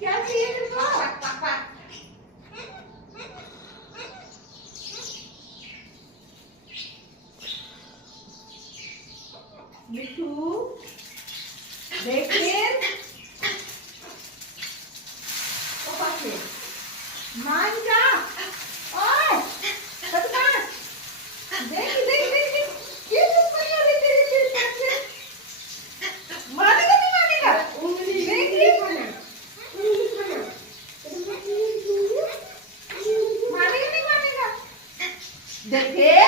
क्या चाहिए तुमको? मिठू देखिए मान जा। ओए बदमाश, देख देख देख देख, ये चुप नहीं हो रही तेरी चिड़चिड़ से। मानेगा नहीं मानेगा? उंगली देखिए मानेगा मानेगा नहीं मानेगा? देखिए